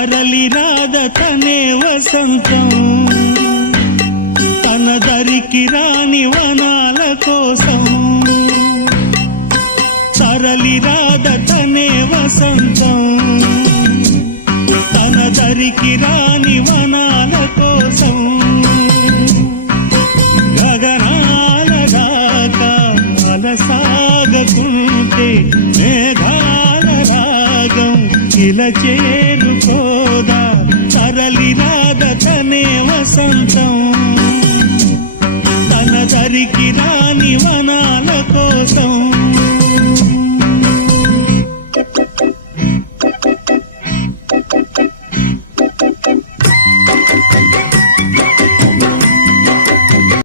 తరలి రాద తనే వసంతం తన దరికి రాని వనాల కోసం తరలి రాద తనే వసంతం తన దరికి రాని వనాల కోసం గగనాల దాకా అలసాగకుంటే మేఘాల రాగం ఇలా చేరుకోదా తరలి రాద తనే వసంతం తన దరికి రా